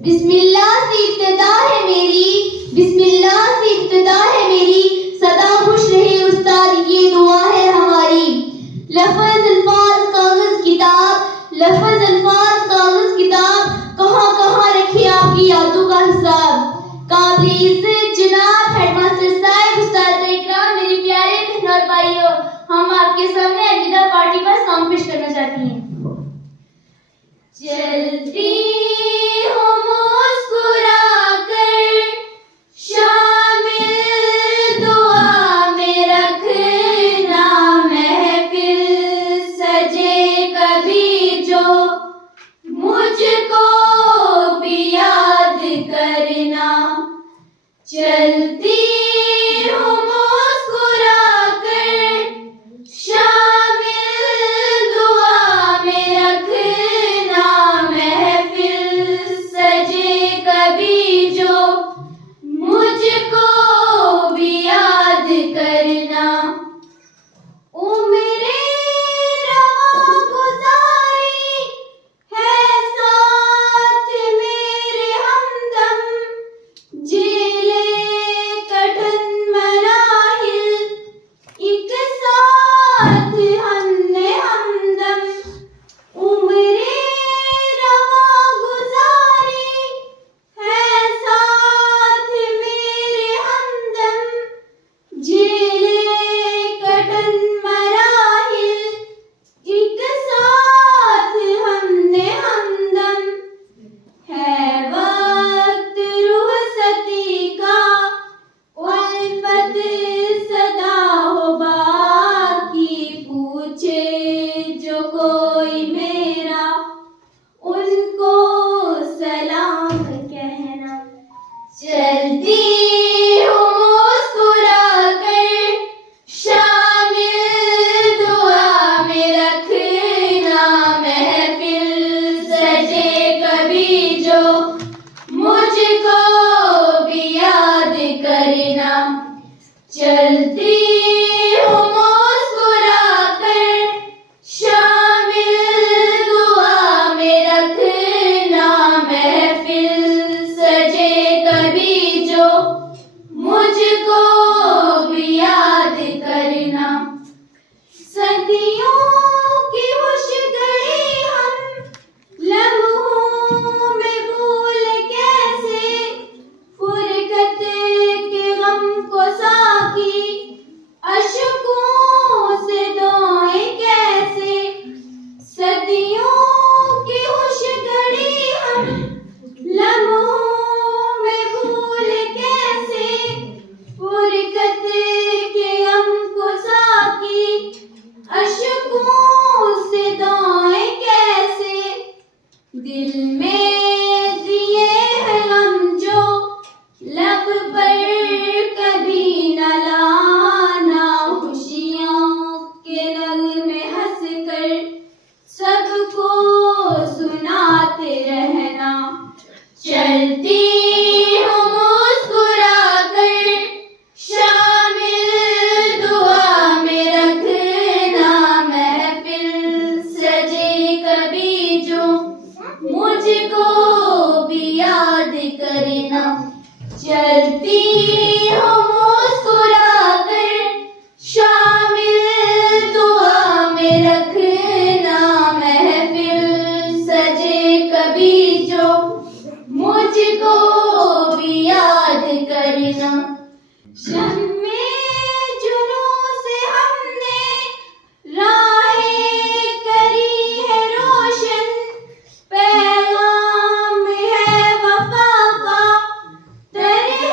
बिस्मिल्लाह से इब्तिदा है मेरी, बिस्मिल्लाह से इब्तिदा है मेरी, सदा खुश रहे उस्ताद ये दुआ है हमारी। लफ्ज़ अल्फाज कागज किताब, लफ्ज़ अल्फाज कागज किताब, कहाँ कहाँ रखे आपकी यादों का हिसाब। काबिल इज़्ज़त जनाब हेडमास्टर साहब, उस्ताद इकराम, मेरे प्यारे बहनों और भाइयों, हम आपके सामने अलविदा पार्टी पर सॉन्ग पेश करना चाहती हैं। चलती हूँ मुस्कुरा कर, शामिल दुआ में रखना, महफिल सजे कभी जो मुझको भी याद करना। चलती हूँ मुस्कुरा कर, शामिल दुआ में रखना, महफिल सजे कभी जो मुझको भी याद करना। उम्रे रवां गुज़ारी है साथ मेरे हमदम, झेले कठिन मराहिल एक साथ हमने हमदम। उम्रे रवां गुज़ारी है साथ मेरे हमदम, झेले कठिन मराहिल एक साथ हमने हमदम। है वक्त रुख़सती का, उल्फत सदा हो बाकी, पूछे जो कोई मेरा उनको सलाम कहना। चलती हूँ मुस्कुरा कर, शामिल दुआ में रखना, महफिल सजे कभी जो मुझको भी याद करना। चलती हूँ मुस्कुरा कर, शामिल दुआ में रखना, महफिल सजे कभी जो मुझको भी याद करना। सदियों की मुश्किलें हम लम्हों में भूल कैसे, फुरकत के गम को साकी अश्कों से धोए कैसे। सदियों की मुश्किलें हम लम्हों में भूल कैसे, फुरकत के गम को साकी अश्कों से धोए कैसे। दिल में दिए हैं गम जो लब पर कभी न लाना, खुशियों के नग़मे हंस कर सबको सुनाते रहना। चलती हूँ मुस्कुरा कर, शामिल दुआ में रखना, महफिल सजे कभी जो मुझको भी याद करना। चलती हूँ मुस्कुरा कर, शामिल दुआ में रखना, महफिल सजे कभी जो मुझको भी याद करना। शम्मे जुनून से हमने राहें करी है रोशन, पैगाम है वफा का तरह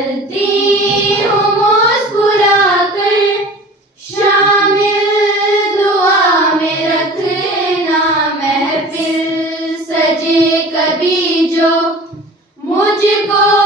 चलती हूँ मुस्कुराकर, शामिल दुआ में रखना महफिल सजे कभी जो मुझको